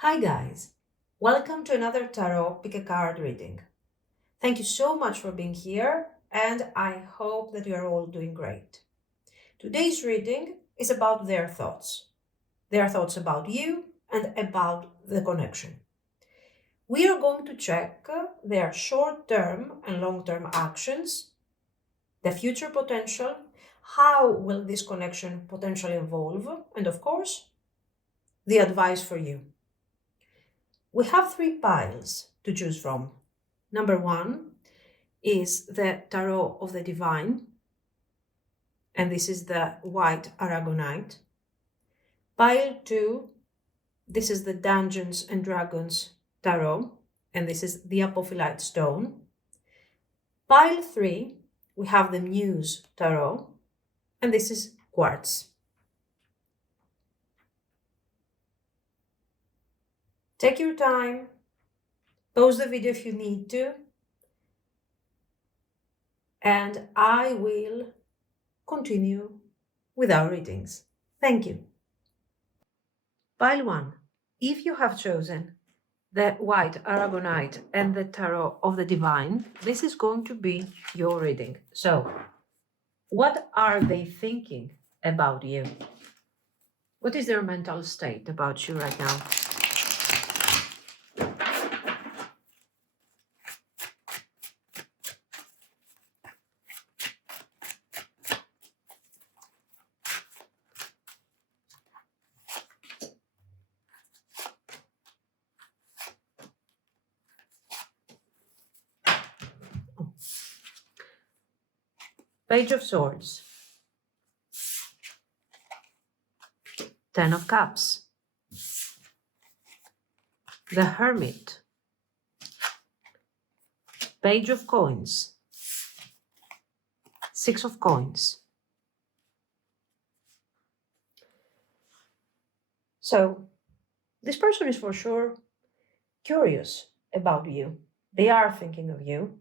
Hi guys, welcome to another tarot pick a card reading. Thank you so much for being here and I hope that you are all doing great. Today's reading is about their thoughts about you and about the connection. We are going to check their short-term and long-term actions, the future potential, how will this connection potentially evolve, and of course, the advice for you. We have three piles to choose from. Number one is the Tarot of the Divine, and this is the white Aragonite. Pile 2, this is the Dungeons and Dragons Tarot, and this is the Apophyllite stone. Pile 3, we have the Muse Tarot, and this is quartz. Take your time, pause the video if you need to, and I will continue with our readings. Thank you. Pile 1. If you have chosen the white Aragonite and the Tarot of the Divine, this is going to be your reading. So, what are they thinking about you? What is their mental state about you right now? Page of Swords, 10 of Cups, the Hermit, Page of Coins, 6 of Coins. So, this person is for sure curious about you. They are thinking of you,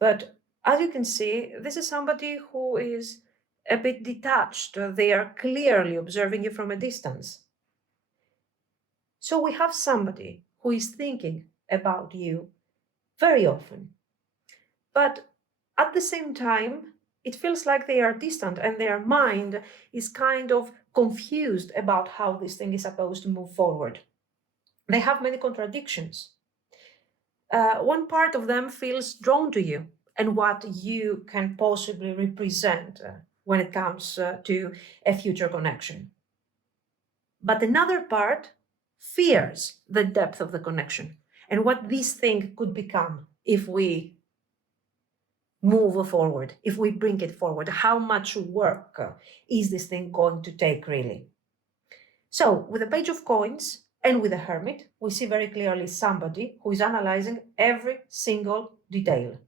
but as you can see, this is somebody who is a bit detached. They are clearly observing you from a distance. So we have somebody who is thinking about you very often. But at the same time, it feels like they are distant and their mind is kind of confused about how this thing is supposed to move forward. They have many contradictions. One part of them feels drawn to you and what you can possibly represent when it comes to a future connection. But another part fears the depth of the connection and what this thing could become if we move forward, if we bring it forward. How much work is this thing going to take, really? So, with the Page of Coins and with the Hermit, we see very clearly somebody who is analyzing every single detail.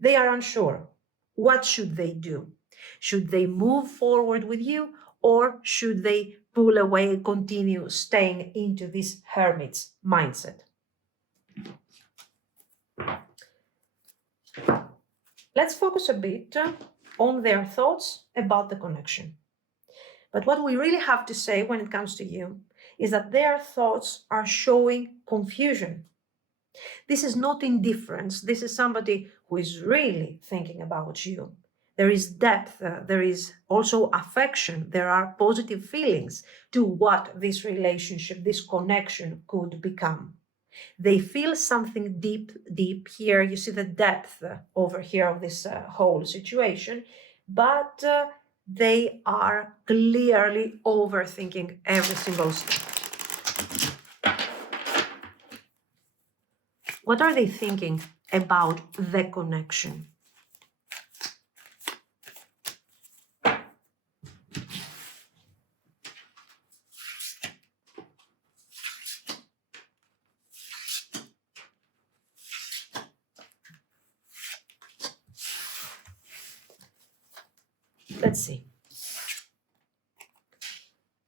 They are unsure. What should they do? Should they move forward with you, or should they pull away and continue staying into this hermit's mindset? Let's focus a bit on their thoughts about the connection. But what we really have to say when it comes to you is that their thoughts are showing confusion. This is not indifference. This is somebody who is really thinking about you. There is depth, there is also affection, there are positive feelings to what this relationship, this connection could become. They feel something deep, deep here. You see the depth over here of this whole situation, but they are clearly overthinking every single step. What are they thinking about the connection? Let's see.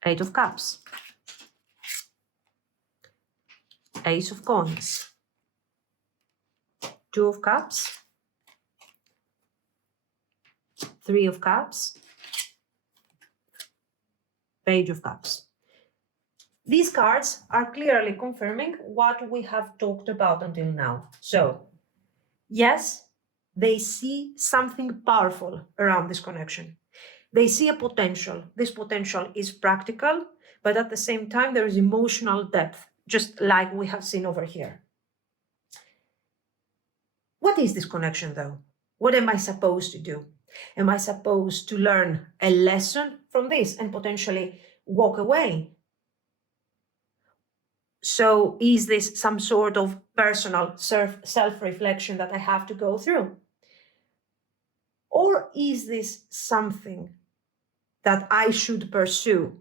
Eight of Cups, Ace of Coins, Two of Cups, Three of Cups, Page of Cups. These cards are clearly confirming what we have talked about until now. So, yes, they see something powerful around this connection. They see a potential. This potential is practical, but at the same time, there is emotional depth, just like we have seen over here. What is this connection, though? What am I supposed to do? Am I supposed to learn a lesson from this and potentially walk away? So is this some sort of personal self-reflection that I have to go through? Or is this something that I should pursue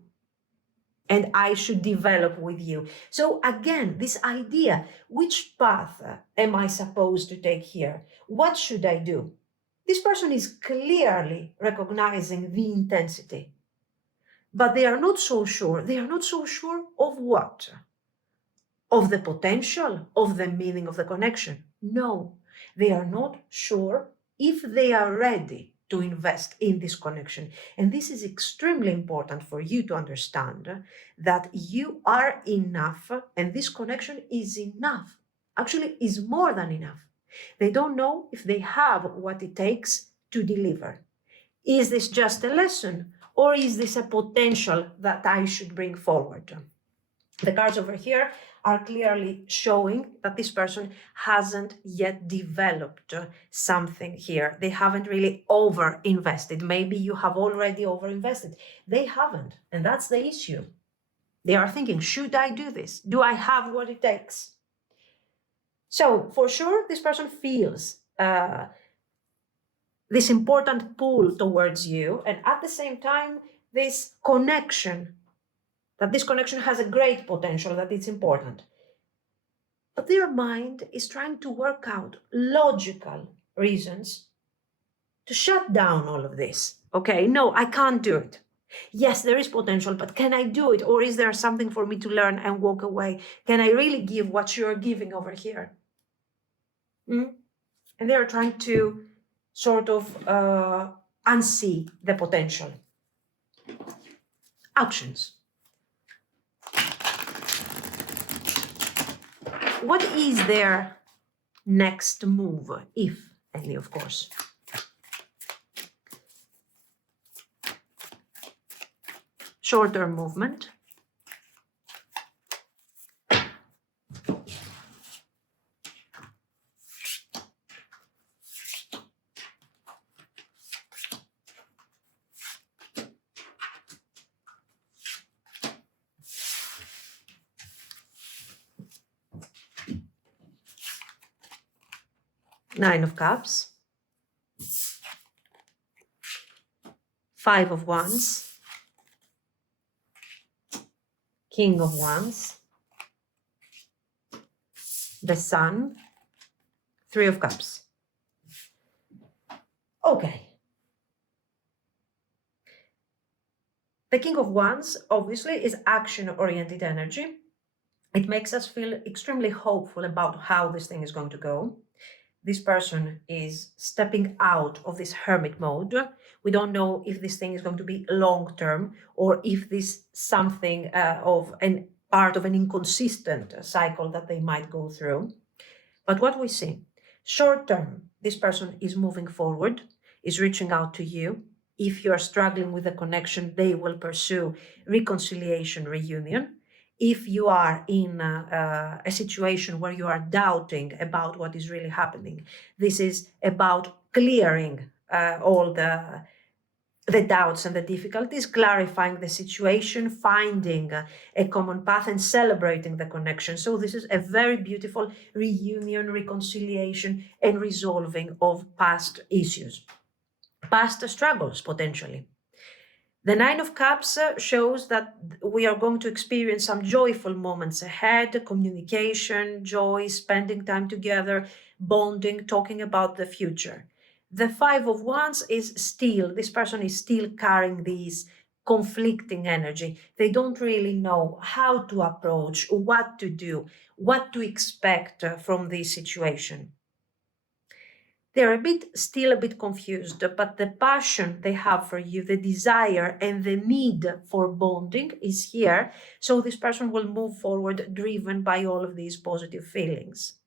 and I should develop with you? So again, this idea, which path am I supposed to take here? What should I do? This person is clearly recognizing the intensity, but they are not so sure. They are not so sure of what? Of the potential, of the meaning of the connection. No, they are not sure if they are ready to invest in this connection. And this is extremely important for you to understand that you are enough and this connection is enough. Actually, is more than enough. They don't know if they have what it takes to deliver. Is this just a lesson or is this a potential that I should bring forward? The cards over here are clearly showing that this person hasn't yet developed something here. They haven't really over-invested. Maybe you have already over-invested. They haven't, and that's the issue. They are thinking, should I do this? Do I have what it takes? So for sure, this person feels this important pull towards you, and at the same time, this connection, that this connection has a great potential, that it's important. But their mind is trying to work out logical reasons to shut down all of this. Okay, no, I can't do it. Yes, there is potential, but can I do it? Or is there something for me to learn and walk away? Can I really give what you're giving over here? And they're trying to sort of unsee the potential. Actions. What is their next move, if any, of course? Short-term movement. Nine of Cups. Five of Wands. King of Wands. The Sun. Three of Cups. Okay. The King of Wands, obviously, is action-oriented energy. It makes us feel extremely hopeful about how this thing is going to go. This person is stepping out of this hermit mode. We don't know if this thing is going to be long-term or if this something of an part of an inconsistent cycle that they might go through. But what we see, short-term, this person is moving forward, is reaching out to you. If you're struggling with a connection, they will pursue reconciliation, reunion. If you are in a situation where you are doubting about what is really happening, this is about clearing all the doubts and the difficulties, clarifying the situation, finding a common path and celebrating the connection. So this is a very beautiful reunion, reconciliation, and resolving of past issues, past struggles, potentially. The Nine of Cups shows that we are going to experience some joyful moments ahead, communication, joy, spending time together, bonding, talking about the future. The Five of Wands is still, this person is still carrying these conflicting energy. They don't really know how to approach, what to do, what to expect from this situation. They're still a bit confused, but the passion they have for you, the desire and the need for bonding is here. So this person will move forward driven by all of these positive feelings.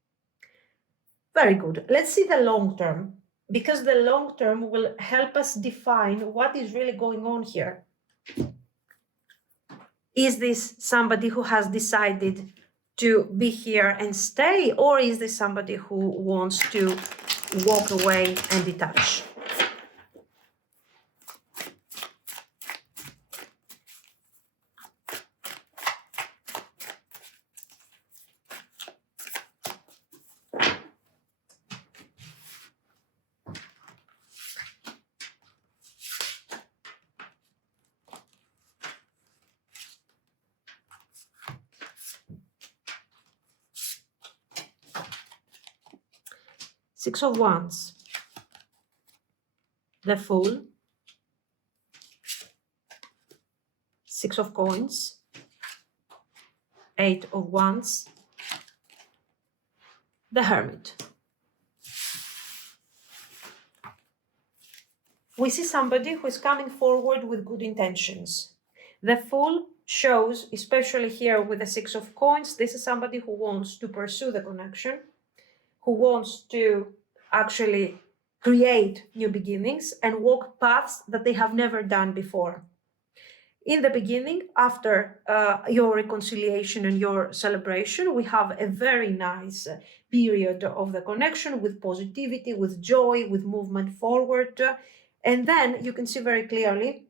Very good. Let's see the long term, because the long term will help us define what is really going on here. Is this somebody who has decided to be here and stay, or is this somebody who wants to walk away and detach? Six of Wands, the Fool, Six of Coins, Eight of Wands, the Hermit. We see somebody who is coming forward with good intentions. The Fool shows, especially here with the Six of Coins, this is somebody who wants to pursue the connection, who wants to actually create new beginnings and walk paths that they have never done before. In the beginning, after your reconciliation and your celebration, we have a very nice period of the connection with positivity, with joy, with movement forward. And then you can see very clearly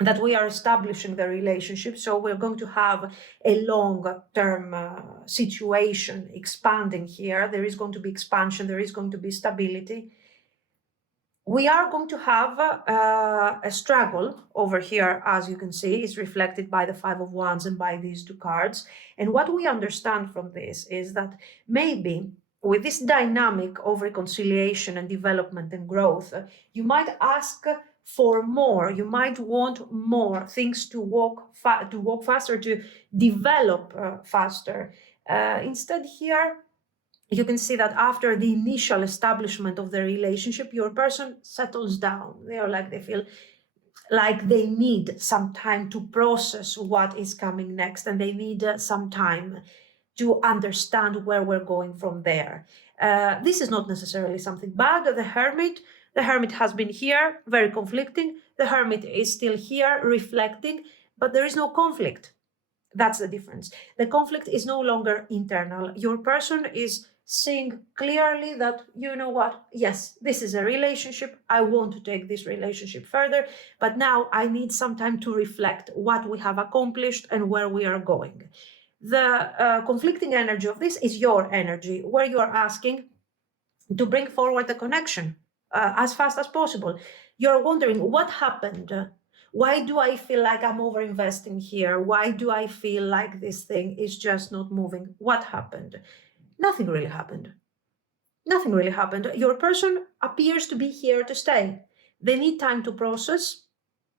that we are establishing the relationship. So we're going to have a long-term situation expanding here. There is going to be expansion. There is going to be stability. We are going to have a struggle over here, as you can see, is reflected by the Five of Wands and by these two cards. And what we understand from this is that maybe with this dynamic of reconciliation and development and growth, you might ask for more. You might want more things to walk faster, to develop faster. Instead here, you can see that after the initial establishment of the relationship, your person settles down. They feel like they need some time to process what is coming next, and they need some time to understand where we're going from there. This is not necessarily something bad. The Hermit has been here, very conflicting. The Hermit is still here, reflecting, but there is no conflict. That's the difference. The conflict is no longer internal. Your person is seeing clearly that, you know what, yes, this is a relationship. I want to take this relationship further, but now I need some time to reflect what we have accomplished and where we are going. The conflicting energy of this is your energy, where you are asking to bring forward the connection as fast as possible. You're wondering what happened. Why do I feel like I'm overinvesting here? Why do I feel like this thing is just not moving? What happened? Nothing really happened. Nothing really happened. Your person appears to be here to stay. They need time to process.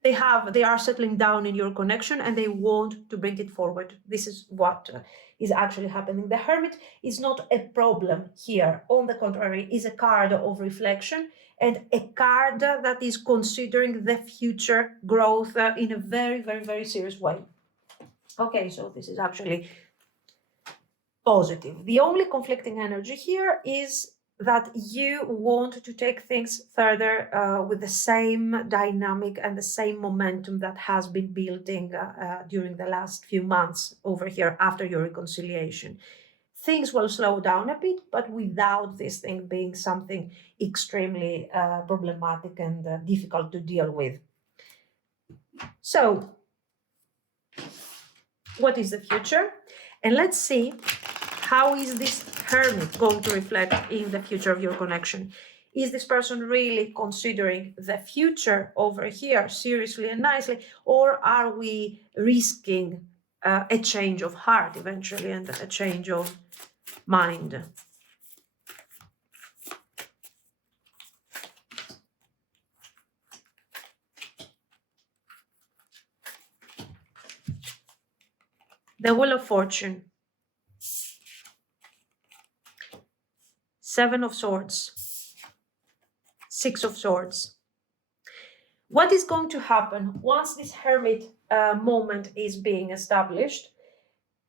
They are settling down in your connection and they want to bring it forward. This is what is actually happening. The Hermit is not a problem here. On the contrary, is a card of reflection and a card that is considering the future growth in a very, very, very serious way. Okay, so this is actually positive. The only conflicting energy here is that you want to take things further with the same dynamic and the same momentum that has been building during the last few months over here after your reconciliation. Things will slow down a bit, but without this thing being something extremely problematic and difficult to deal with. So, what is the future? And let's see, how is this Hermit going to reflect in the future of your connection? Is this person really considering the future over here seriously and nicely, or are we risking a change of heart eventually and a change of mind? The Wheel of Fortune. Seven of Swords. Six of Swords. What is going to happen once this hermit moment is being established?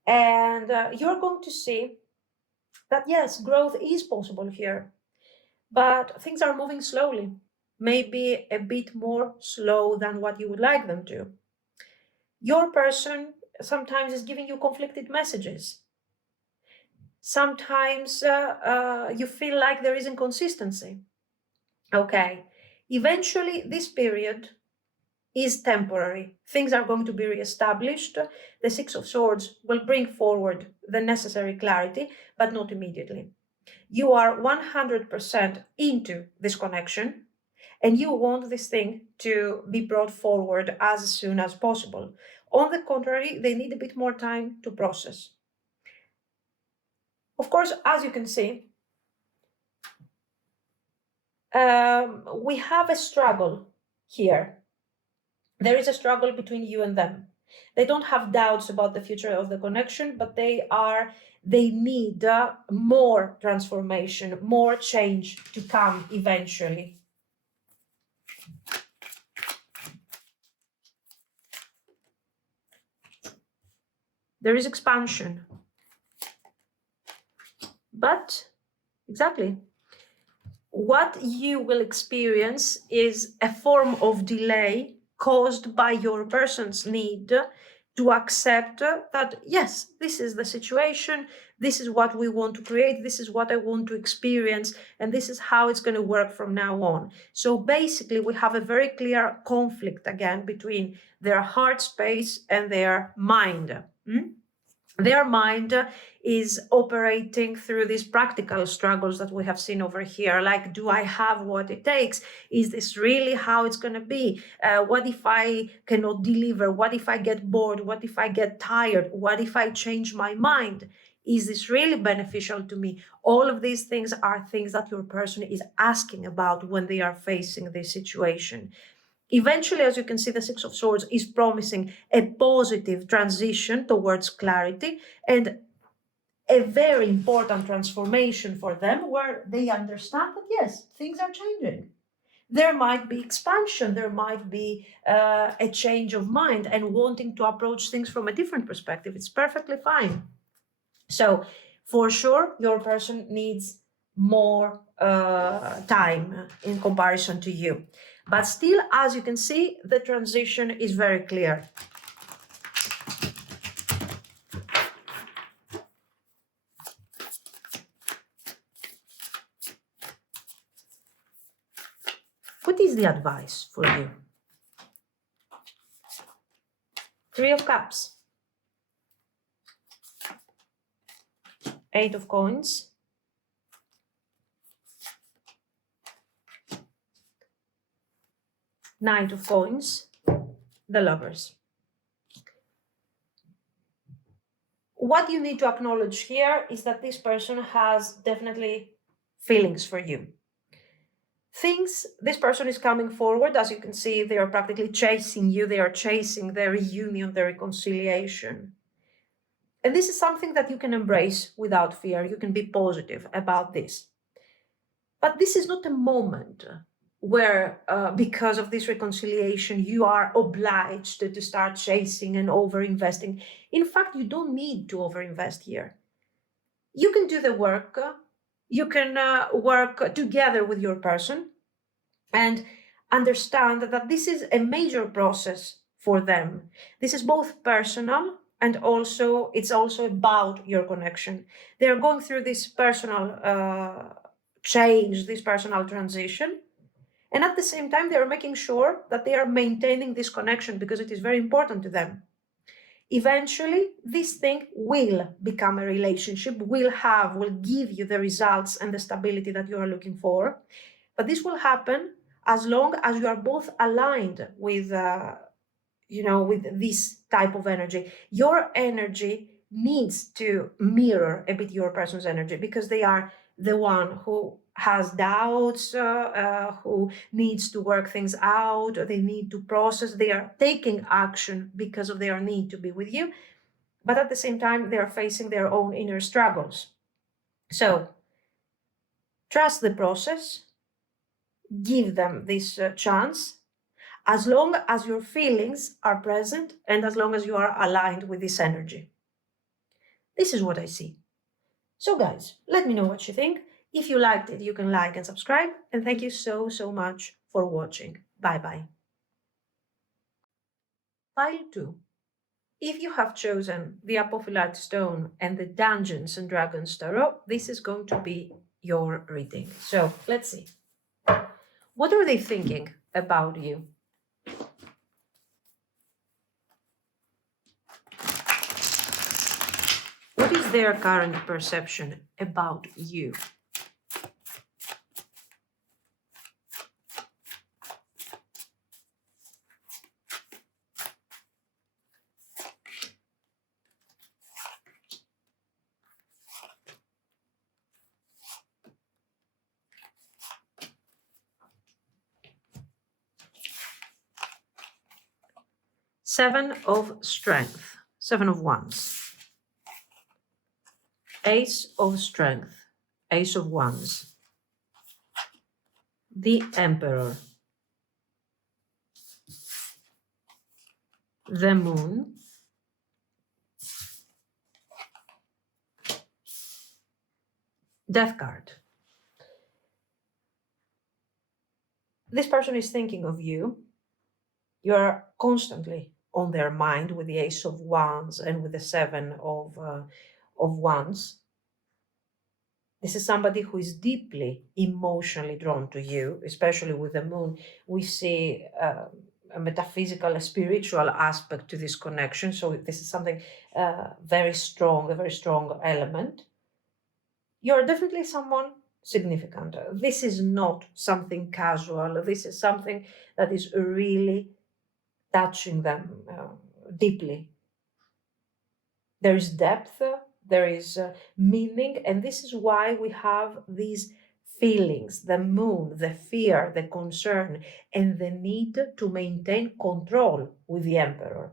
And you're going to see that, yes, growth is possible here, but things are moving slowly, maybe a bit more slow than what you would like them to. Your person sometimes is giving you conflicted messages. Sometimes you feel like there is inconsistency. Okay, eventually this period is temporary. Things are going to be reestablished. The Six of Swords will bring forward the necessary clarity, but not immediately. You are 100% into this connection, and you want this thing to be brought forward as soon as possible. On the contrary, they need a bit more time to process. Of course, as you can see, we have a struggle here. There is a struggle between you and them. They don't have doubts about the future of the connection, but they need more transformation, more change to come eventually. There is expansion. But exactly, what you will experience is a form of delay caused by your person's need to accept that, yes, this is the situation, this is what we want to create, this is what I want to experience, and this is how it's going to work from now on. So basically, we have a very clear conflict again between their heart space and their mind. Their mind is operating through these practical struggles that we have seen over here. Like, do I have what it takes? Is this really how it's going to be? What if I cannot deliver? What if I get bored? What if I get tired? What if I change my mind? Is this really beneficial to me? All of these things are things that your person is asking about when they are facing this situation. Eventually, as you can see, the Six of Swords is promising a positive transition towards clarity and a very important transformation for them where they understand that, yes, things are changing. There might be expansion, there might be a change of mind and wanting to approach things from a different perspective. It's perfectly fine. So, for sure, your person needs more time in comparison to you. But still, as you can see, the transition is very clear. What is the advice for you? Three of Cups, Eight of Coins, Knight of Coins, the Lovers. What you need to acknowledge here is that this person has definitely feelings for you. This person is coming forward. As you can see, they are practically chasing you. They are chasing their reunion, their reconciliation. And this is something that you can embrace without fear. You can be positive about this. But this is not a moment where, because of this reconciliation, you are obliged to start chasing and over-investing. In fact, you don't need to over-invest here. You can do the work. You can work together with your person and understand that this is a major process for them. This is both personal and also it's also about your connection. They are going through this personal change, this personal transition. And at the same time, they are making sure that they are maintaining this connection because it is very important to them. Eventually, this thing will become a relationship, will give you the results and the stability that you are looking for. But this will happen as long as you are both aligned with, with this type of energy. Your energy needs to mirror a bit your person's energy because they are the one who has doubts, who needs to work things out, they need to process, they are taking action because of their need to be with you, but at the same time, they are facing their own inner struggles. So, trust the process, give them this chance, as long as your feelings are present and as long as you are aligned with this energy. This is what I see. So guys, let me know what you think. If you liked it, you can like and subscribe. And thank you so much for watching. Bye bye. Pile 2. If you have chosen the Apophyllite stone and the Dungeons and Dragons tarot, this is going to be your reading. So let's see. What are they thinking about you? What is their current perception about you? Seven of Strength, Seven of Wands. Ace of Strength, Ace of Wands. The Emperor. The Moon. Death card. This person is thinking of you. You're constantly on their mind with the Ace of Wands and with the Seven of Wands. This is somebody who is deeply emotionally drawn to you, especially with the Moon. We see a metaphysical, a spiritual aspect to this connection. So this is something very strong, a very strong element. You're definitely someone significant. This is not something casual. This is something that is really touching them deeply. There is depth, there is meaning, and this is why we have these feelings, the moon, the fear, the concern, and the need to maintain control with the emperor.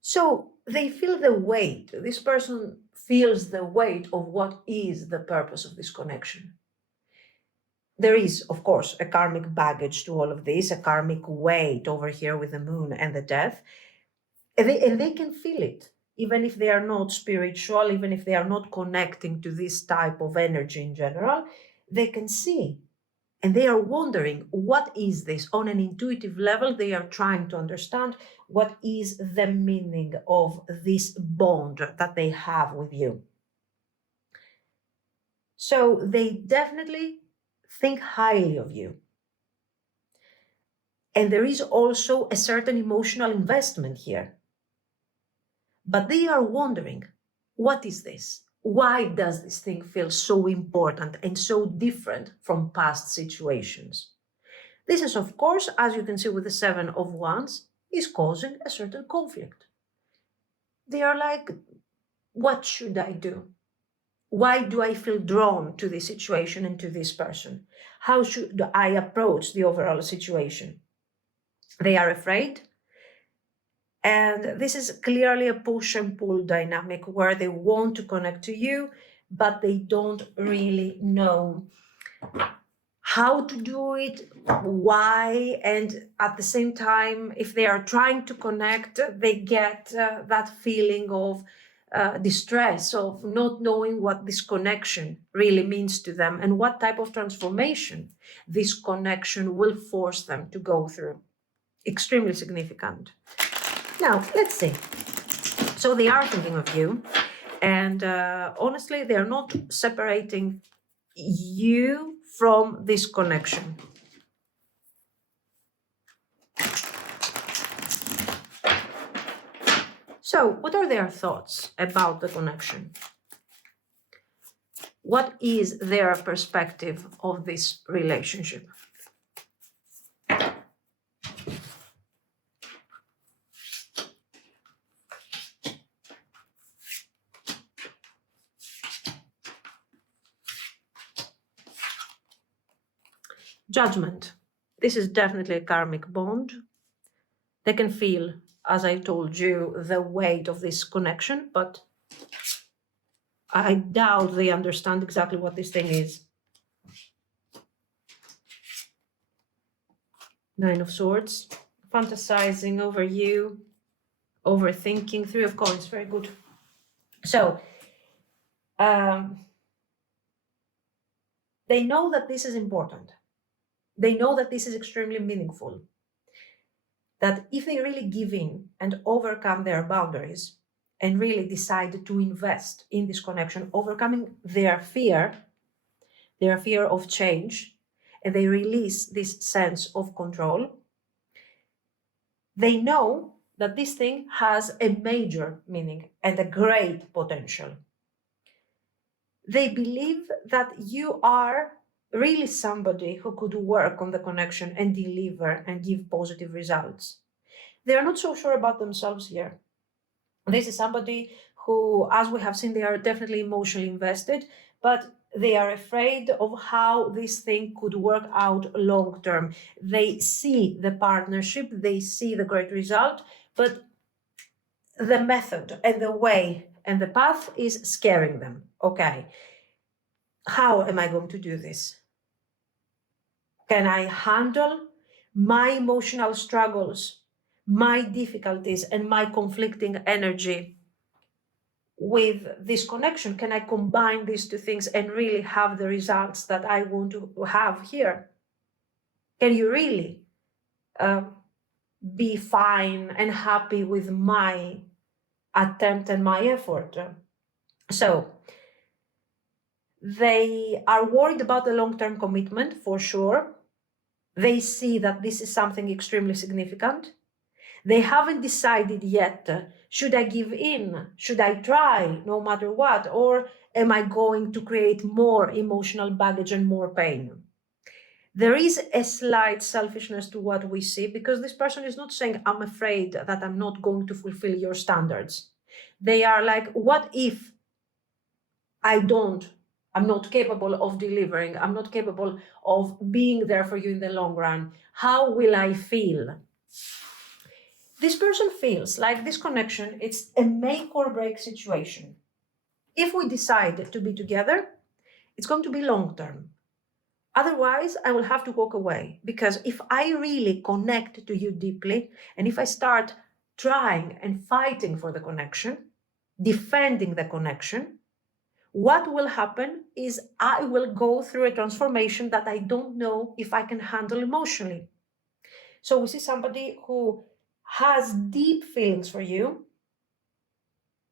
So they feel the weight. This person feels the weight of what is the purpose of this connection. There is, of course, a karmic baggage to all of this, a karmic weight over here with the moon and the death. And they can feel it, even if they are not spiritual, even if they are not connecting to this type of energy in general, they can see. And they are wondering, what is this? On an intuitive level, they are trying to understand what is the meaning of this bond that they have with you. So they definitely think highly of you. And there is also a certain emotional investment here. But they are wondering, what is this? Why does this thing feel so important and so different from past situations? This is, of course, as you can see with the Seven of Wands, is causing a certain conflict. They are like, what should I do? Why do I feel drawn to this situation and to this person? How should I approach the overall situation? They are afraid. And this is clearly a push and pull dynamic where they want to connect to you, but they don't really know how to do it, why, and at the same time, if they are trying to connect, they get that feeling of distress, of not knowing what this connection really means to them and what type of transformation this connection will force them to go through. Extremely significant. Now, let's see. So they are thinking of you, and honestly, they are not separating you from this connection. So, what are their thoughts about the connection? What is their perspective of this relationship? Judgment. This is definitely a karmic bond. They can feel, as I told you, the weight of this connection, but I doubt they understand exactly what this thing is. Nine of Swords, fantasizing over you, overthinking. Three of Coins, very good. So, they know that this is important. They know that this is extremely meaningful. That if they really give in and overcome their boundaries and really decide to invest in this connection, overcoming their fear of change, and they release this sense of control, they know that this thing has a major meaning and a great potential. They believe that you are really somebody who could work on the connection and deliver and give positive results. They are not so sure about themselves here. This is somebody who, as we have seen, they are definitely emotionally invested, but they are afraid of how this thing could work out long term. They see the partnership, they see the great result, but the method and the way and the path is scaring them. Okay, how am I going to do this? Can I handle my emotional struggles, my difficulties, and my conflicting energy with this connection? Can I combine these two things and really have the results that I want to have here? Can you really be fine and happy with my attempt and my effort? So they are worried about the long-term commitment for sure. They see that this is something extremely significant. They haven't decided yet, should I give in? Should I try no matter what? Or am I going to create more emotional baggage and more pain? There is a slight selfishness to what we see, because this person is not saying, I'm afraid that I'm not going to fulfill your standards. They are like, what if I'm not capable of delivering, I'm not capable of being there for you in the long run? How will I feel? This person feels like this connection, it's a make or break situation. If we decide to be together, it's going to be long term. Otherwise, I will have to walk away, because if I really connect to you deeply, and if I start trying and fighting for the connection, defending the connection, what will happen is I will go through a transformation that I don't know if I can handle emotionally. So we see somebody who has deep feelings for you.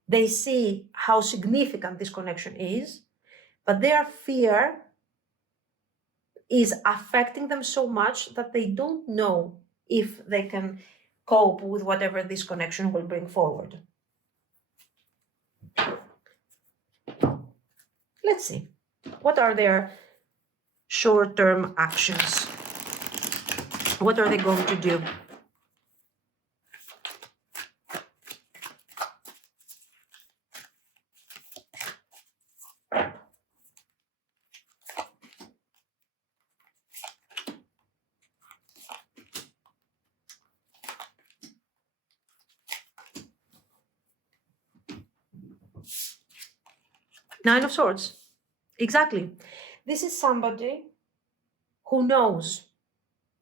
They see how significant this connection is, but their fear is affecting them so much that they don't know if they can cope with whatever this connection will bring forward. Let's see. What are their short-term actions? What are they going to do? Nine of Swords. Exactly. This is somebody who knows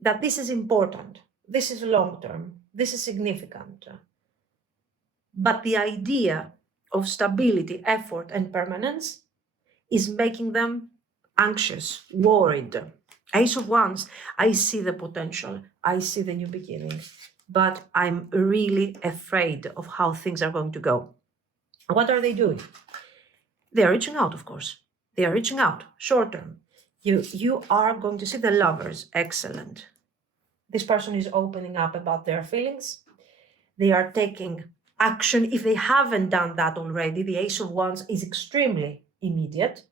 that this is important, this is long-term, this is significant. But the idea of stability, effort, and permanence is making them anxious, worried. Ace of Wands, I see the potential, I see the new beginning, but I'm really afraid of how things are going to go. What are they doing? They are reaching out, of course. They are reaching out, short term. You are going to see the Lovers, excellent. This person is opening up about their feelings. They are taking action. If they haven't done that already, the Ace of Wands is extremely immediate.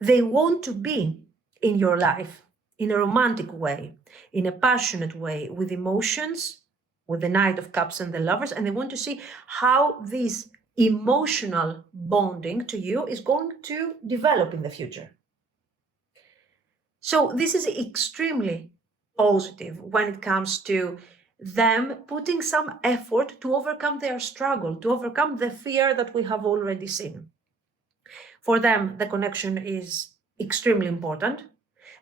They want to be in your life in a romantic way, in a passionate way, with emotions, with the Knight of Cups and the Lovers, and they want to see how this emotional bonding to you is going to develop in the future. So this is extremely positive when it comes to them putting some effort to overcome their struggle, to overcome the fear that we have already seen. For them, the connection is extremely important.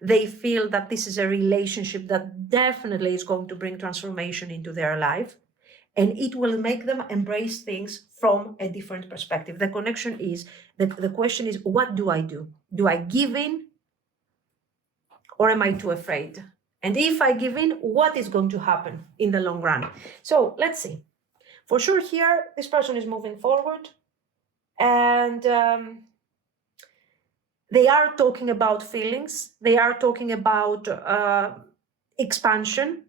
They feel that this is a relationship that definitely is going to bring transformation into their life, and it will make them embrace things from a different perspective. The connection is, the question is, what do I do? Do I give in, or am I too afraid? And if I give in, what is going to happen in the long run? So let's see. For sure here, this person is moving forward, and they are talking about feelings. They are talking about expansion,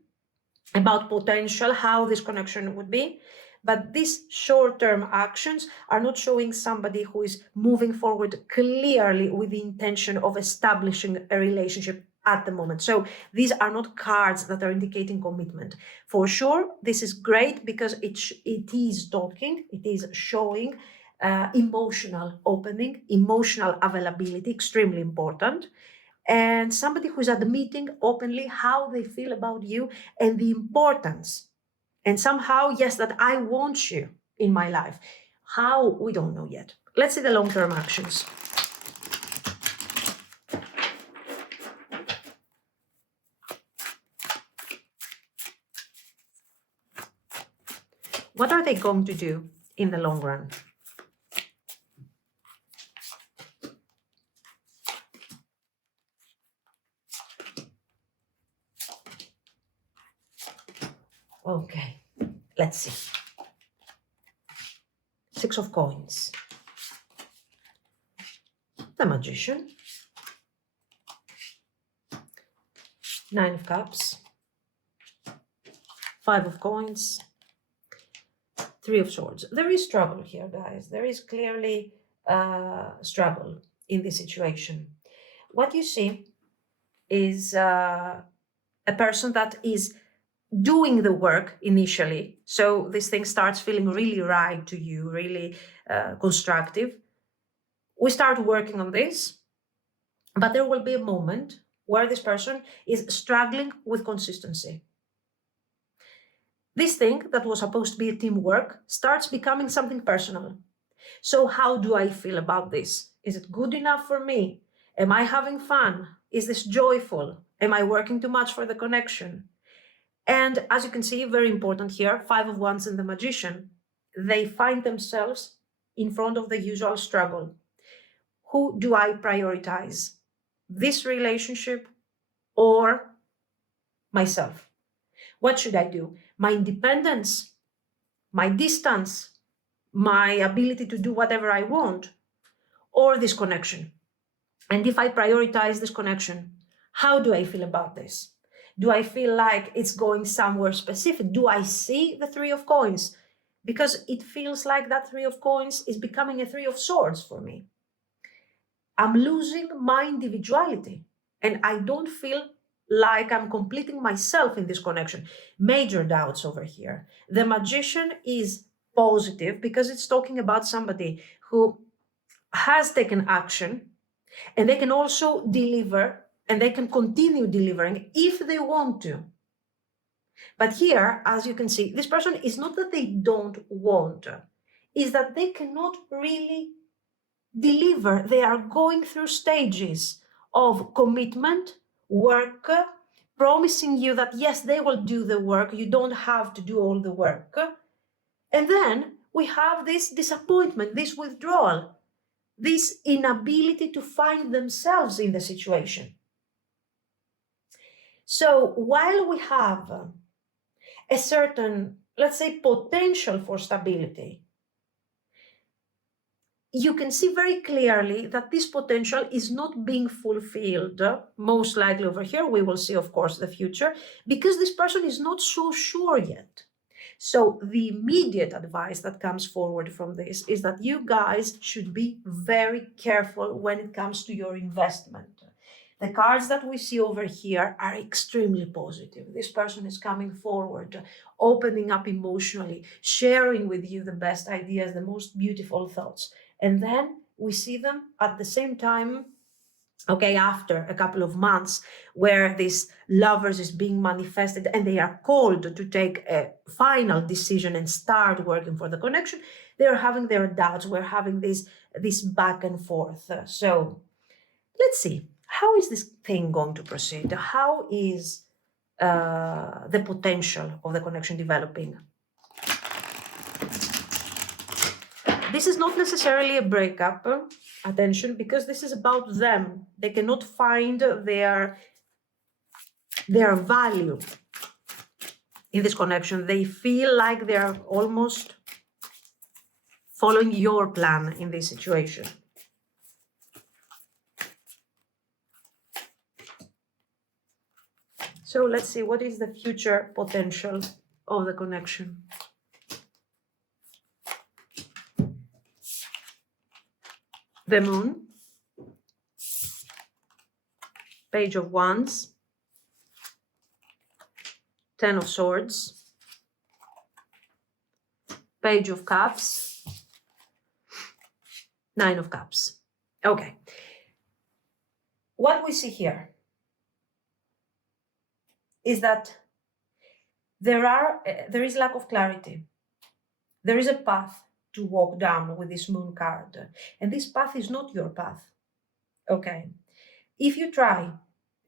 about potential, how this connection would be. But these short-term actions are not showing somebody who is moving forward clearly with the intention of establishing a relationship at the moment. So these are not cards that are indicating commitment. For sure, this is great because it is talking, it is showing emotional opening, emotional availability, extremely important. And somebody who's admitting openly how they feel about you and the importance. And somehow, yes, that I want you in my life. How? We don't know yet. Let's see the long-term actions. What are they going to do in the long run? Okay, let's see. Six of Coins. The Magician. Nine of Cups. Five of Coins. Three of Swords. There is struggle here, guys. There is clearly struggle in this situation. What you see is a person that is doing the work initially. So this thing starts feeling really right to you, really constructive. We start working on this, but there will be a moment where this person is struggling with consistency. This thing that was supposed to be a teamwork starts becoming something personal. So how do I feel about this? Is it good enough for me? Am I having fun? Is this joyful? Am I working too much for the connection? And as you can see, very important here, Five of Wands and the Magician, they find themselves in front of the usual struggle. Who do I prioritize? This relationship or myself? What should I do? My independence, my distance, my ability to do whatever I want, or this connection? And if I prioritize this connection, how do I feel about this? Do I feel like it's going somewhere specific? Do I see the Three of Coins? Because it feels like that Three of Coins is becoming a Three of Swords for me. I'm losing my individuality, and I don't feel like I'm completing myself in this connection. Major doubts over here. The Magician is positive because it's talking about somebody who has taken action, and they can also deliver, and they can continue delivering if they want to. But here, as you can see, this person is not that they don't want, is that they cannot really deliver. They are going through stages of commitment, work, promising you that yes, they will do the work. You don't have to do all the work. And then we have this disappointment, this withdrawal, this inability to find themselves in the situation. So while we have a certain, let's say, potential for stability, you can see very clearly that this potential is not being fulfilled, most likely over here. We will see, of course, the future, because this person is not so sure yet. So the immediate advice that comes forward from this is that you guys should be very careful when it comes to your investment. The cards that we see over here are extremely positive. This person is coming forward, opening up emotionally, sharing with you the best ideas, the most beautiful thoughts. And then we see them at the same time, okay, after a couple of months where this lovers is being manifested and they are called to take a final decision and start working for the connection, they're having their doubts. We're having this back and forth. So let's see. how is this thing going to proceed? How is the potential of the connection developing? This is not necessarily a breakup, attention, because this is about them. They cannot find their value in this connection. They feel like they're almost following your plan in this situation. So let's see, what is the future potential of the connection? The Moon, Page of Wands, Ten of Swords, Page of Cups, Nine of Cups. Okay. What we see here is that there is lack of clarity. There is a path to walk down with this Moon card, and this path is not your path. Okay. If you try,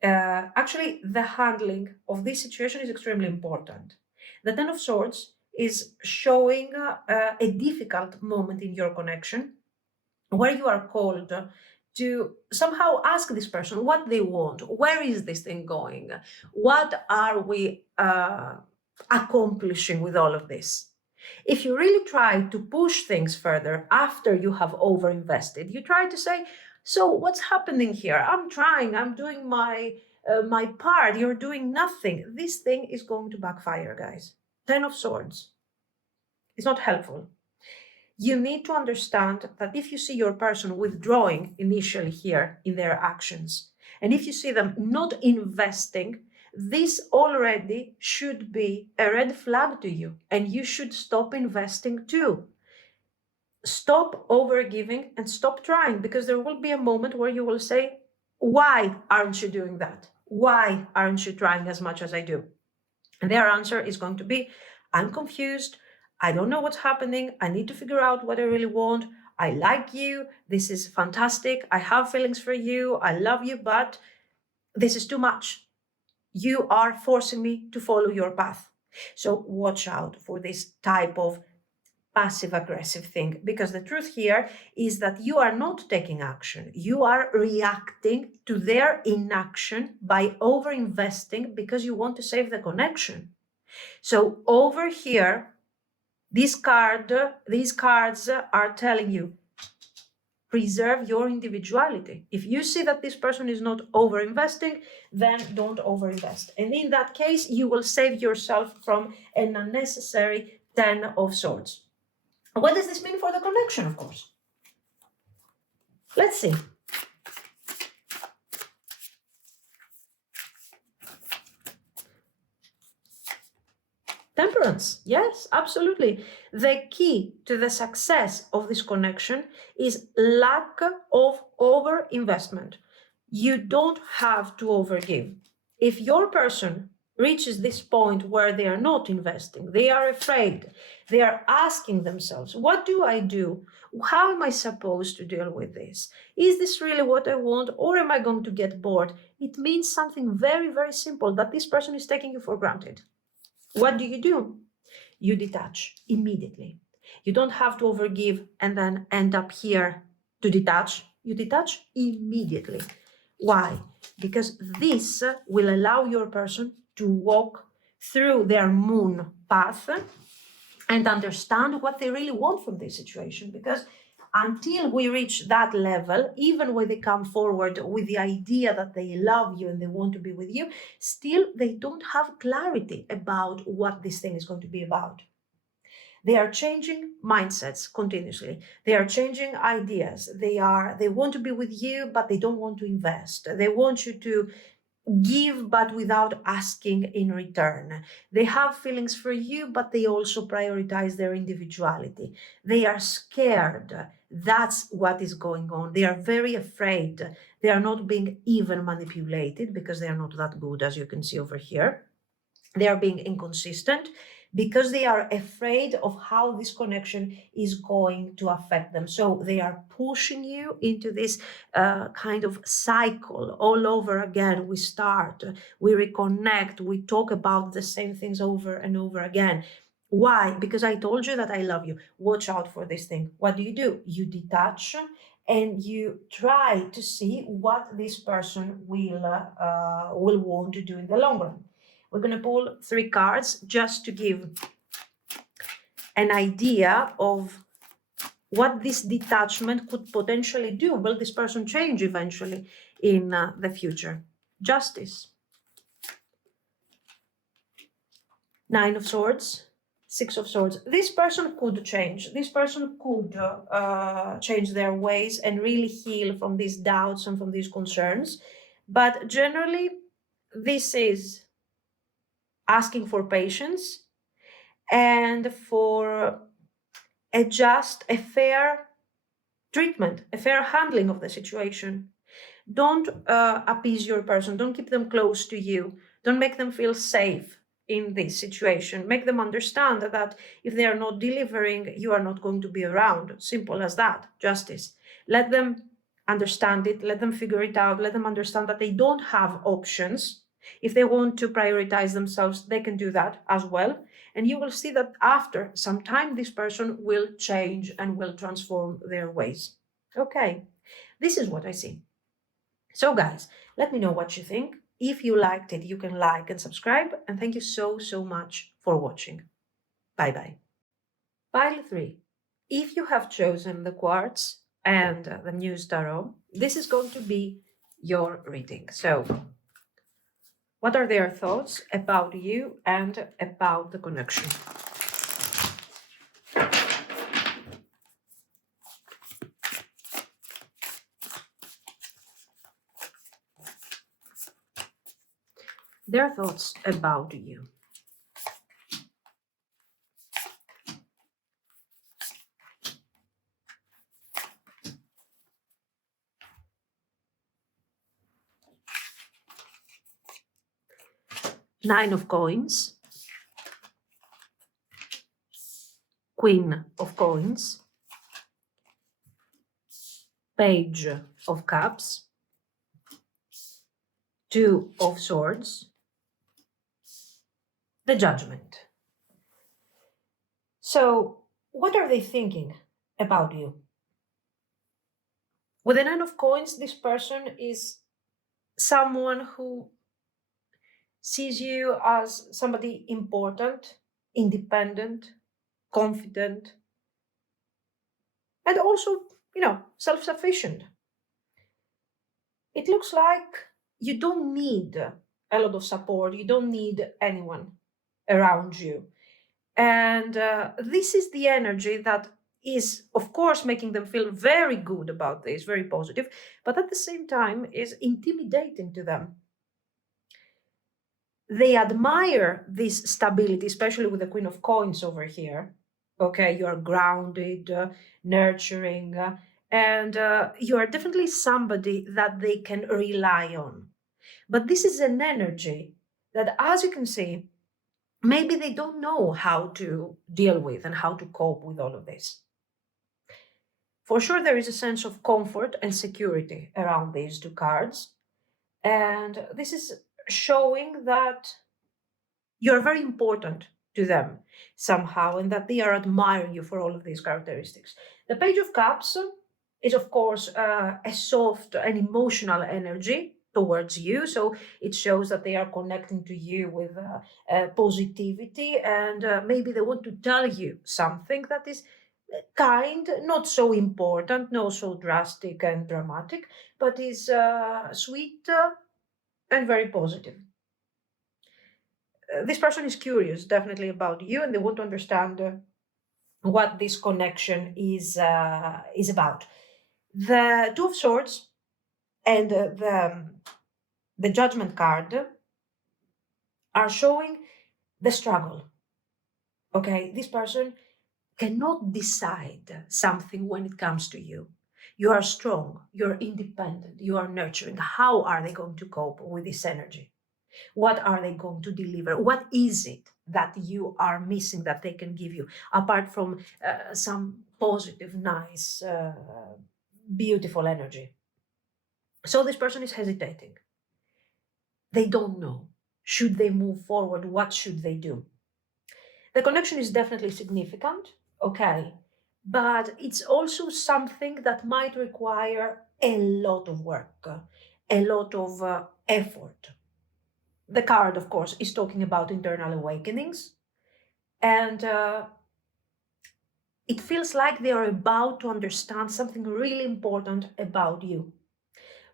actually the handling of this situation is extremely important. The Ten of Swords is showing a difficult moment in your connection where you are called to somehow ask this person what they want. Where is this thing going? What are we accomplishing with all of this? If you really try to push things further after you have overinvested, you try to say, so what's happening here? I'm trying, I'm doing my part, you're doing nothing. This thing is going to backfire, guys. Ten of Swords. It's not helpful. You need to understand that if you see your person withdrawing initially here in their actions, and if you see them not investing, this already should be a red flag to you, and you should stop investing too. Stop overgiving and stop trying, because there will be a moment where you will say, why aren't you doing that? Why aren't you trying as much as I do? And their answer is going to be, I'm confused. I don't know what's happening. I need to figure out what I really want. I like you. This is fantastic. I have feelings for you. I love you, but this is too much. You are forcing me to follow your path. So watch out for this type of passive-aggressive thing, because the truth here is that you are not taking action. You are reacting to their inaction by over-investing because you want to save the connection. So over here, these cards are telling you, preserve your individuality. If you see that this person is not over-investing, then don't over-invest. And in that case, you will save yourself from an unnecessary Ten of Swords. What does this mean for the connection, of course? Let's see. Temperance, yes, absolutely. The key to the success of this connection is lack of over-investment. You don't have to overgive. If your person reaches this point where they are not investing, they are afraid, they are asking themselves, what do I do? How am I supposed to deal with this? Is this really what I want, or am I going to get bored? It means something very, very simple, that this person is taking you for granted. What do? You detach immediately. You don't have to overgive and then end up here to detach. You detach immediately. Why? Because this will allow your person to walk through their moon path and understand what they really want from this situation. Because until we reach that level, even when they come forward with the idea that they love you and they want to be with you, still they don't have clarity about what this thing is going to be about. They are changing mindsets continuously. They are changing ideas. They want to be with you, but they don't want to invest. They want you to give, but without asking in return. They have feelings for you, but they also prioritize their individuality. They are scared. That's what is going on. They are very afraid. They are not being even manipulated because they are not that good, as you can see over here. They are being inconsistent. because they are afraid of how this connection is going to affect them. So they are pushing you into this kind of cycle all over again. We start, we reconnect, we talk about the same things over and over again. Why? Because I told you that I love you. Watch out for this thing. What do? You detach and you try to see what this person will want to do in the long run. We're going to pull 3 cards just to give an idea of what this detachment could potentially do. Will this person change eventually in the future? Justice. 9 of Swords. 6 of Swords. This person could change. This person could change their ways and really heal from these doubts and from these concerns. But generally, this is asking for patience and for a fair treatment, a fair handling of the situation. Don't appease your person. Don't keep them close to you. Don't make them feel safe in this situation. Make them understand that if they are not delivering, you are not going to be around. Simple as that. Justice. Let them understand it. Let them figure it out. Let them understand that they don't have options. If they want to prioritize themselves, they can do that as well. And you will see that after some time, this person will change and will transform their ways. Okay, this is what I see. So guys, let me know what you think. If you liked it, you can like and subscribe. And thank you so much for watching. Bye-bye. Pile 3. If you have chosen the quartz and the Muse tarot, this is going to be your reading. So, what are their thoughts about you and about the connection? Their thoughts about you. Nine of Coins, Queen of Coins, Page of Cups, Two of Swords, the Judgment. So, what are they thinking about you? With the Nine of Coins, this person is someone who sees you as somebody important, independent, confident, and also, self-sufficient. It looks like you don't need a lot of support. You don't need anyone around you. And this is the energy that is, of course, making them feel very good about this, very positive, but at the same time is intimidating to them. They admire this stability, especially with the Queen of Coins over here. Okay, you are grounded, nurturing, and you are definitely somebody that they can rely on. But this is an energy that, as you can see, maybe they don't know how to deal with and how to cope with all of this. For sure, there is a sense of comfort and security around these 2 cards. And this is showing that you're very important to them somehow and that they are admiring you for all of these characteristics. The Page of Cups is, of course, a soft and emotional energy towards you. So it shows that they are connecting to you with positivity, and maybe they want to tell you something that is kind, not so important, not so drastic and dramatic, but is sweet and very positive. This person is curious, definitely, about you, and they want to understand what this connection is about. The Two of Swords and the Judgment card are showing the struggle. Okay, this person cannot decide something when it comes to you. You are strong, you're independent, you are nurturing. How are they going to cope with this energy? What are they going to deliver? What is it that you are missing that they can give you, apart from some positive, nice, beautiful energy. So this person is hesitating. They don't know. Should they move forward? What should they do? The connection is definitely significant, okay, but it's also something that might require a lot of work, a lot of effort. The card, of course, is talking about internal awakenings, and it feels like they are about to understand something really important about you.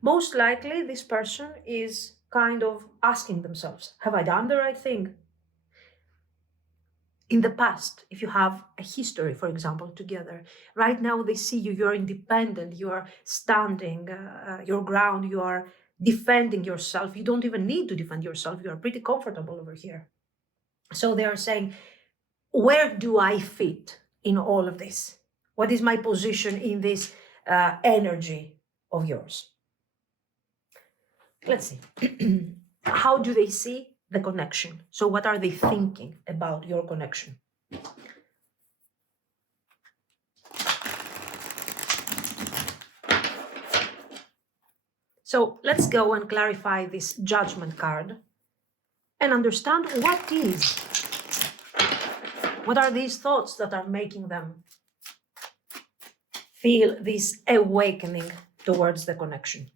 Most likely, this person is kind of asking themselves, have I done the right thing? In the past, if you have a history, for example, together, right now they see you, you're independent, you are standing your ground, you are defending yourself. You don't even need to defend yourself. You are pretty comfortable over here. So they are saying, where do I fit in all of this? What is my position in this energy of yours? Let's see. How do they see the connection? So what are they thinking about your connection? So let's go and clarify this Judgment card and understand what are these thoughts that are making them feel this awakening towards the connection.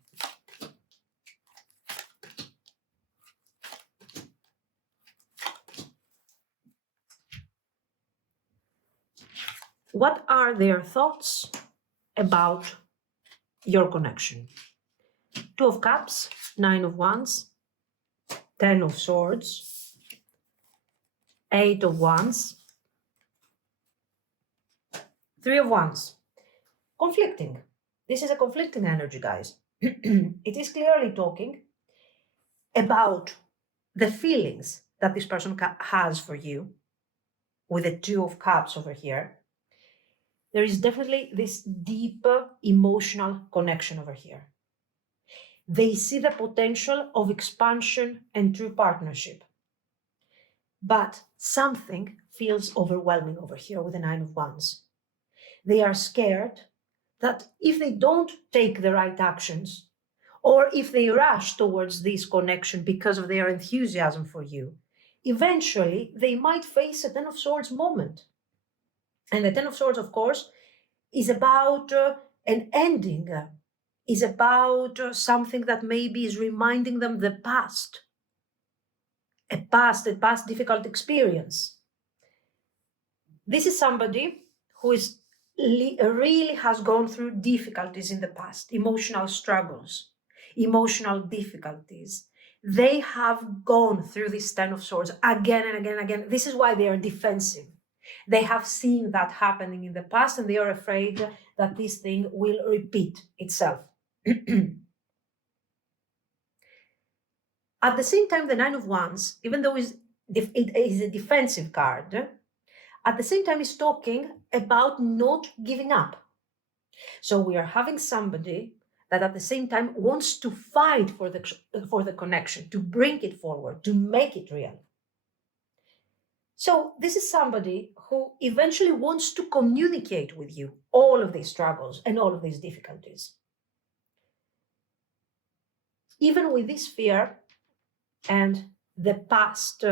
What are their thoughts about your connection? Two of Cups, Nine of Wands, Ten of Swords, Eight of Wands, Three of Wands. Conflicting. This is a conflicting energy, guys. It is clearly talking about the feelings that this person has for you with the Two of Cups over here. There is definitely this deeper emotional connection over here. They see the potential of expansion and true partnership. But something feels overwhelming over here with the Nine of Wands. They are scared that if they don't take the right actions, or if they rush towards this connection because of their enthusiasm for you, eventually they might face a Ten of Swords moment. And the Ten of Swords, of course, is about an ending, is about something that maybe is reminding them the past, a past difficult experience. This is somebody who is really has gone through difficulties in the past, emotional struggles, emotional difficulties. They have gone through this Ten of Swords again and again and again. This is why they are defensive. They have seen that happening in the past and they are afraid that this thing will repeat itself. At the same time, the Nine of Wands, even though it is a defensive card, at the same time is talking about not giving up. So we are having somebody that at the same time wants to fight for the connection, to bring it forward, to make it real. So this is somebody who eventually wants to communicate with you all of these struggles and all of these difficulties. Even with this fear and the past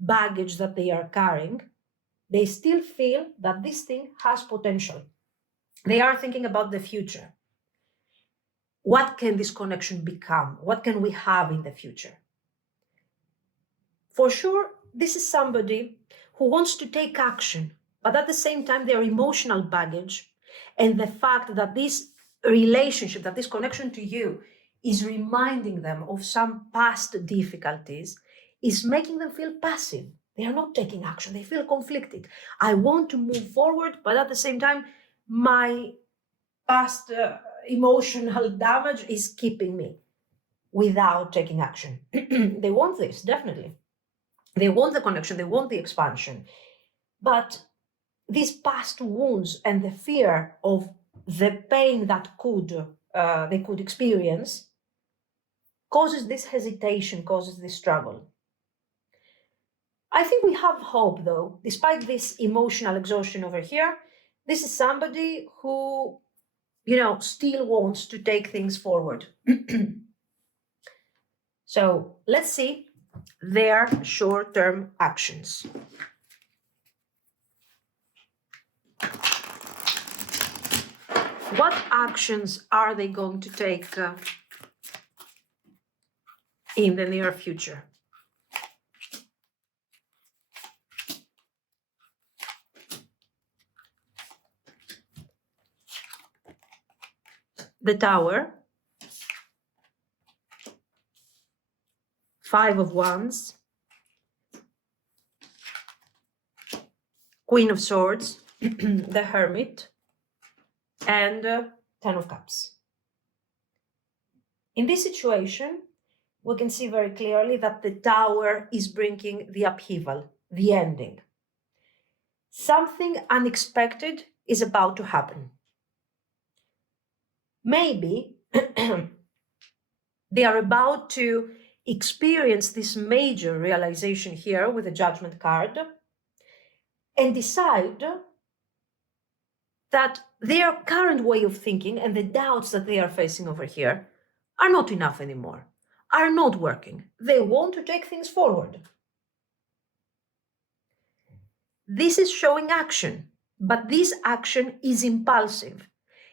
baggage that they are carrying, they still feel that this thing has potential. They are thinking about the future. What can this connection become? What can we have in the future? For sure, this is somebody who wants to take action, but at the same time, their emotional baggage and the fact that this relationship, that this connection to you is reminding them of some past difficulties, is making them feel passive. They are not taking action. They feel conflicted. I want to move forward, but at the same time, my past emotional damage is keeping me without taking action. They want this, definitely. They want the connection, they want the expansion. But these past wounds and the fear of the pain that they could experience causes this hesitation, causes this struggle. I think we have hope, though. Despite this emotional exhaustion over here, this is somebody who, still wants to take things forward. So let's see their short-term actions. What actions are they going to take in the near future? The Tower, 5 of Wands, Queen of Swords, the Hermit, and 10 of Cups. In this situation, we can see very clearly that the Tower is bringing the upheaval, the ending. Something unexpected is about to happen. Maybe they are about to experience this major realization here with the Judgment card and decide that their current way of thinking and the doubts that they are facing over here are not enough anymore, are not working. They want to take things forward. This is showing action, but this action is impulsive.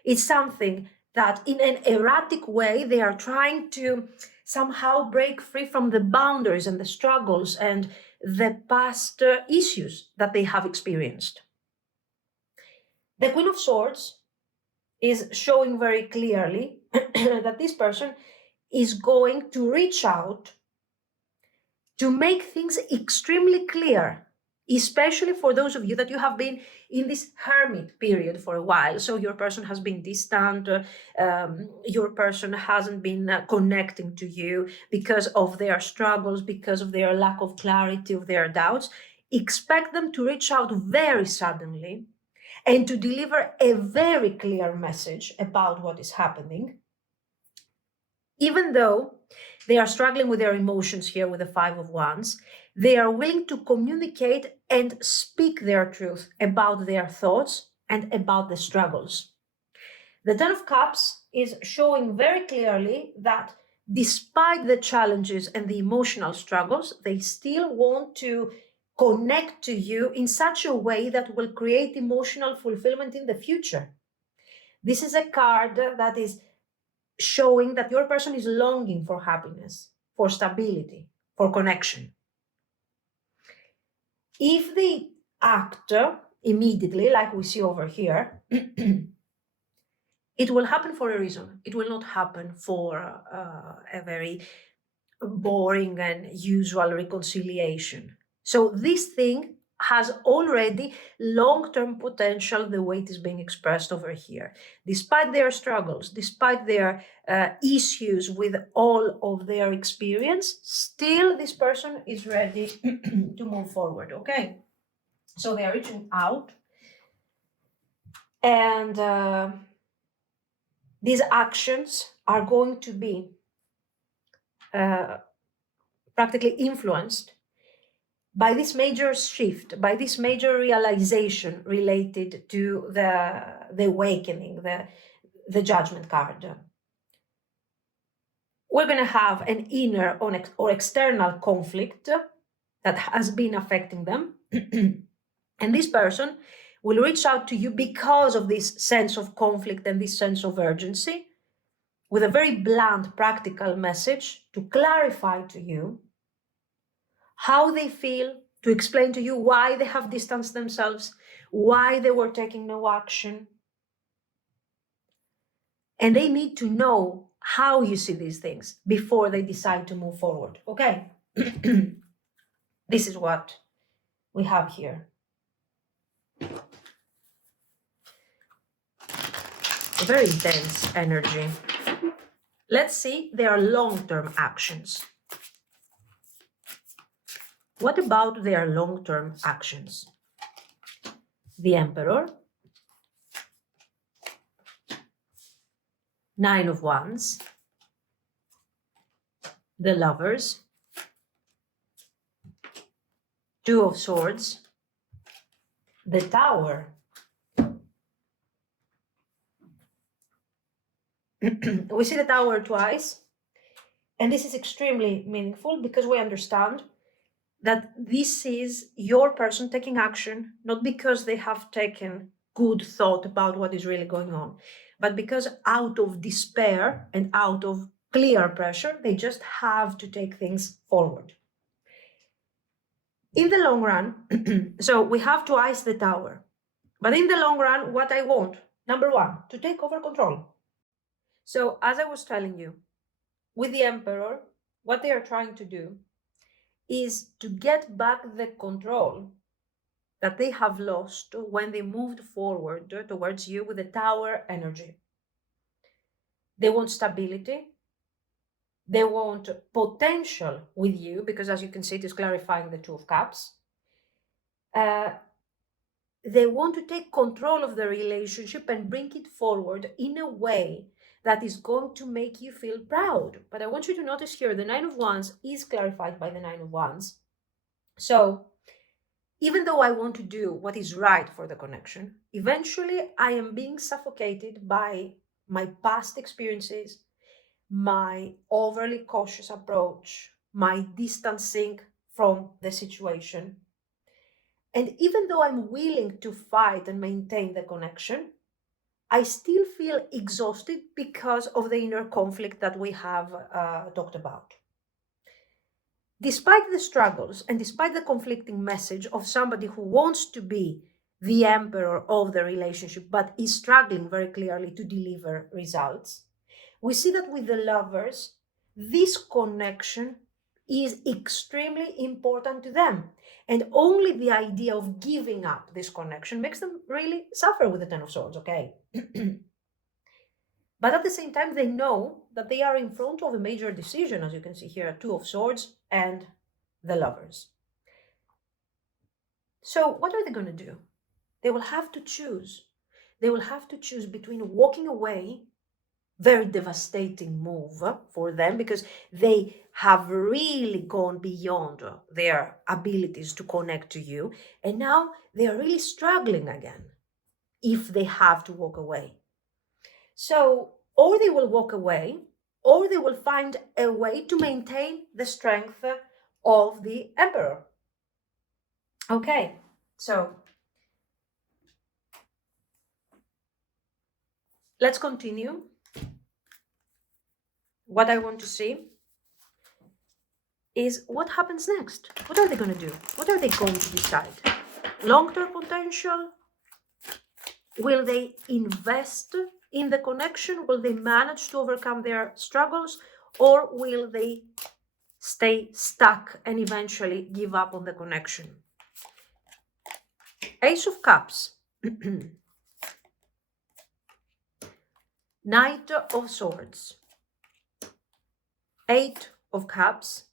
It's something that in an erratic way, they are trying to somehow break free from the boundaries and the struggles and the past issues that they have experienced. The Queen of Swords is showing very clearly that this person is going to reach out to make things extremely clear, especially for those of you that you have been in this hermit period for a while. So your person has been distant, your person hasn't been connecting to you because of their struggles, because of their lack of clarity, of their doubts. Expect them to reach out very suddenly and to deliver a very clear message about what is happening, even though they are struggling with their emotions here with the 5 of Wands. They are willing to communicate and speak their truth about their thoughts and about the struggles. The 10 of Cups is showing very clearly that despite the challenges and the emotional struggles, they still want to connect to you in such a way that will create emotional fulfillment in the future. This is a card that is showing that your person is longing for happiness, for stability, for connection. If they act immediately, like we see over here, it will happen for a reason. It will not happen for a very boring and usual reconciliation. So this thing has already long-term potential the way it is being expressed over here. Despite their struggles, despite their issues with all of their experience, still this person is ready to move forward, okay? So they are reaching out, and these actions are going to be practically influenced by this major shift, by this major realization related to the awakening, the Judgment card. We're going to have an inner or external conflict that has been affecting them. And this person will reach out to you because of this sense of conflict and this sense of urgency, with a very blunt, practical message to clarify to you how they feel, to explain to you why they have distanced themselves, why they were taking no action. And they need to know how you see these things before they decide to move forward, okay? This is what we have here. A very intense energy. Let's see their long-term actions. What about their long-term actions? The Emperor, 9 of Wands, the Lovers, Two of Swords, the Tower. We see the Tower twice, and this is extremely meaningful because we understand that this is your person taking action, not because they have taken good thought about what is really going on, but because out of despair and out of clear pressure, they just have to take things forward. In the long run, so we have to ice the Tower. But in the long run, what I want, number one, to take over control. So as I was telling you, with the Emperor, what they are trying to do is to get back the control that they have lost when they moved forward towards you with the Tower energy. They want stability. They want potential with you, because as you can see, it is clarifying the Two of Cups. They want to take control of the relationship and bring it forward in a way that is going to make you feel proud. But I want you to notice here, the Nine of Wands is clarified by the Nine of Wands. So even though I want to do what is right for the connection, eventually I am being suffocated by my past experiences, my overly cautious approach, my distancing from the situation. And even though I'm willing to fight and maintain the connection, I still feel exhausted because of the inner conflict that we have talked about. Despite the struggles and despite the conflicting message of somebody who wants to be the emperor of the relationship, but is struggling very clearly to deliver results, we see that with the Lovers, this connection is extremely important to them. And only the idea of giving up this connection makes them really suffer with the Ten of Swords, okay? But at the same time, they know that they are in front of a major decision, as you can see here, Two of Swords and the Lovers. So what are they going to do? They will have to choose. They will have to choose between walking away, very devastating move for them because they have really gone beyond their abilities to connect to you. And now they are really struggling again if they have to walk away. So, or they will walk away, or they will find a way to maintain the strength of the Emperor. Okay, so let's continue. What I want to see is what happens next. What are they going to do? What are they going to decide? Long-term potential? Will they invest in the connection? Will they manage to overcome their struggles? Or will they stay stuck and eventually give up on the connection? Ace of Cups. Knight of Swords. Eight of Cups.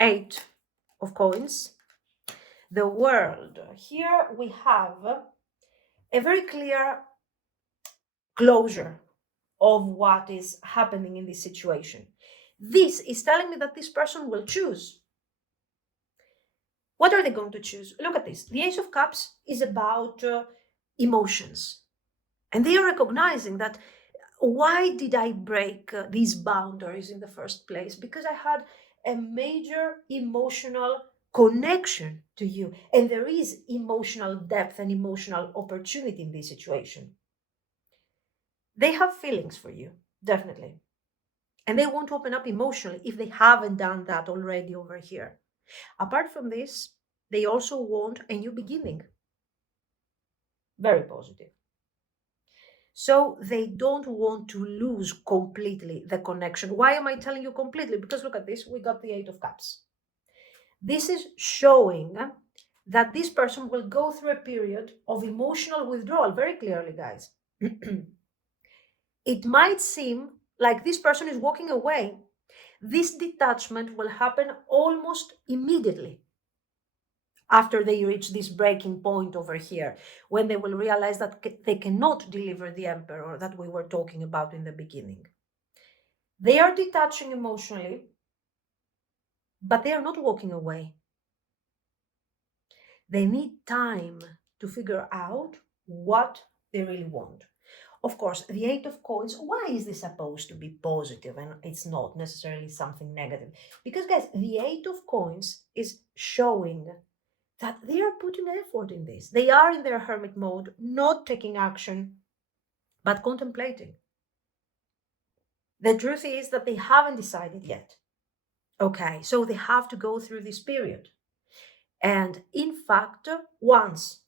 Eight of Coins. The World. Here we have a very clear closure of what is happening in this situation. This is telling me that this person will choose. What are they going to choose? Look at this. The Ace of Cups is about emotions. And they are recognizing that why did I break these boundaries in the first place? Because I had a major emotional connection to you. And there is emotional depth and emotional opportunity in this situation. They have feelings for you, definitely. And they want to open up emotionally if they haven't done that already over here. Apart from this, they also want a new beginning. Very positive. So they don't want to lose completely the connection. Why am I telling you completely? Because look at this, we got the Eight of Cups. This is showing that this person will go through a period of emotional withdrawal, very clearly, guys. It might seem like this person is walking away. This detachment will happen almost immediately after they reach this breaking point over here, when they will realize that they cannot deliver the Emperor that we were talking about in the beginning. They are detaching emotionally, but they are not walking away. They need time to figure out what they really want. Of course, the Eight of Coins, why is this supposed to be positive and it's not necessarily something negative? Because, guys, the Eight of Coins is showing that they are putting effort in this. They are in their hermit mode, not taking action, but contemplating. The truth is that they haven't decided yet. Okay, so they have to go through this period. And in fact, once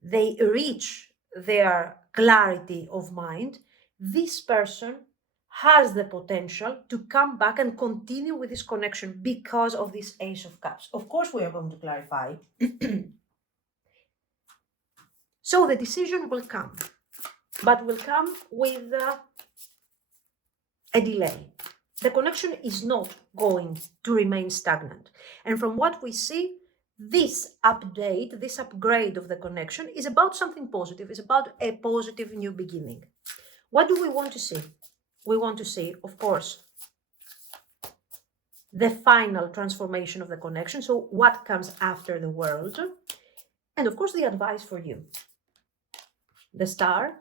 they reach their clarity of mind, this person has the potential to come back and continue with this connection because of this Ace of Cups. Of course, we are going to clarify. So the decision will come, but will come with a delay. The connection is not going to remain stagnant. And from what we see, this update, this upgrade of the connection is about something positive, it's about a positive new beginning. What do we want to see? We want to see, of course, the final transformation of the connection. So what comes after the world? And of course, the advice for you. The Star,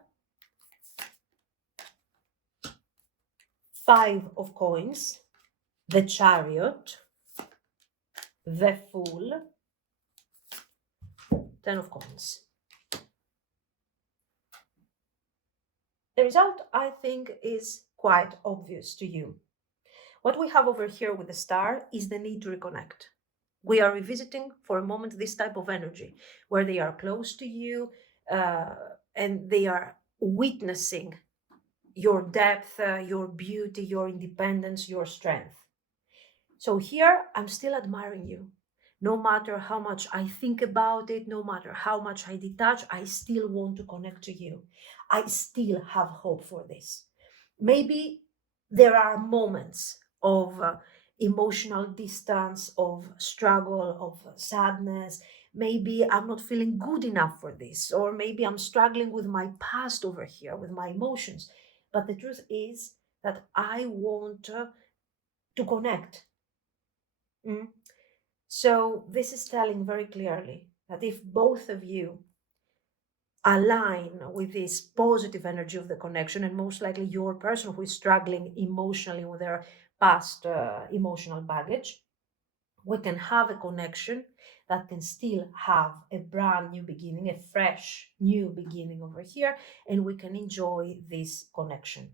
Five of Coins, the Chariot, the Fool, Ten of Coins. The result, I think, is quite obvious to you. What we have over here with the Star is the need to reconnect. We are revisiting for a moment this type of energy where they are close to you and they are witnessing your depth, your beauty, your independence, your strength. So here, I'm still admiring you. No matter how much I think about it, no matter how much I detach, I still want to connect to you. I still have hope for this. Maybe there are moments of emotional distance, of struggle, of sadness. Maybe I'm not feeling good enough for this, or maybe I'm struggling with my past over here, with my emotions. But the truth is that I want to connect. Mm. So this is telling very clearly that if both of you align with this positive energy of the connection, and most likely your person who is struggling emotionally with their past emotional baggage, we can have a connection that can still have a brand new beginning, a fresh new beginning over here, and we can enjoy this connection.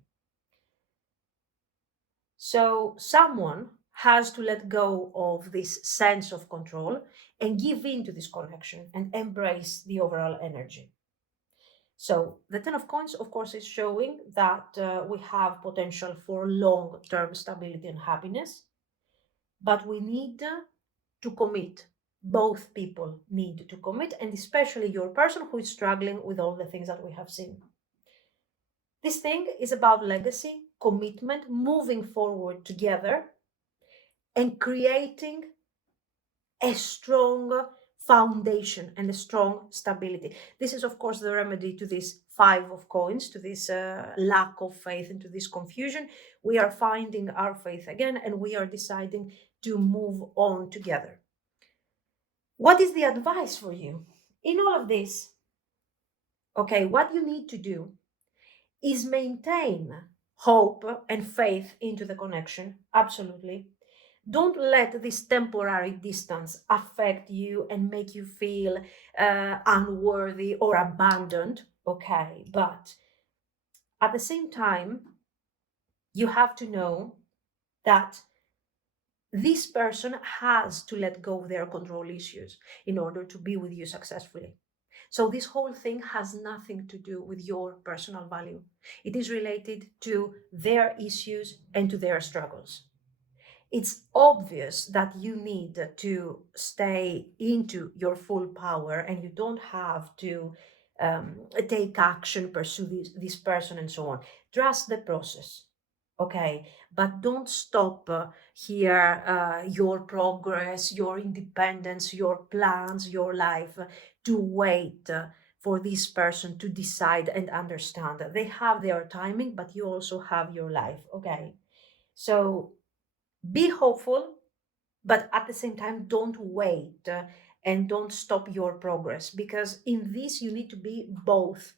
So someone has to let go of this sense of control and give in to this connection and embrace the overall energy. So the Ten of Coins, of course, is showing that we have potential for long-term stability and happiness, but we need to commit. Both people need to commit, and especially your person who is struggling with all the things that we have seen. This thing is about legacy, commitment, moving forward together, and creating a strong foundation and a strong stability. This is, of course, the remedy to this Five of Coins, to this lack of faith and to this confusion. We are finding our faith again, and we are deciding to move on together. What is the advice for you in all of this? Okay, what you need to do is maintain hope and faith into the connection, absolutely. Don't let this temporary distance affect you and make you feel unworthy or abandoned, okay? But at the same time, you have to know that this person has to let go of their control issues in order to be with you successfully. So this whole thing has nothing to do with your personal value. It is related to their issues and to their struggles. It's obvious that you need to stay into your full power and you don't have to take action, pursue this person, and so on. Trust the process, okay? But don't stop here your progress, your independence, your plans, your life to wait. For this person to decide and understand. They have their timing, but you also have your life, okay? So be hopeful, But at the same time, don't wait and don't stop your progress, because in this you need to be both.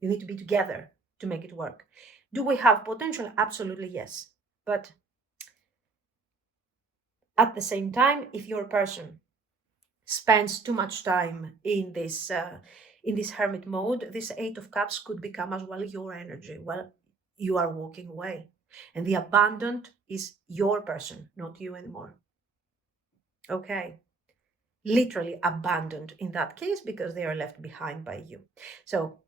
You need to be together to make it work. Do we have potential? Absolutely, yes. But at the same time, if your person spends too much time in this hermit mode, this Eight of Cups could become as well your energy. Well, you are walking away, and the abandoned is your person, not you anymore. Okay, literally abandoned in that case, because they are left behind by you. So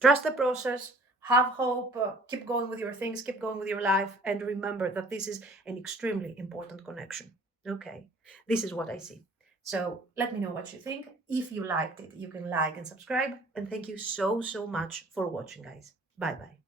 trust the process, have hope, keep going with your things, keep going with your life, and remember that this is an extremely important connection. Okay, this is what I see. So let me know what you think. If you liked it, you can like and subscribe. And thank you so, so much for watching, guys. Bye bye.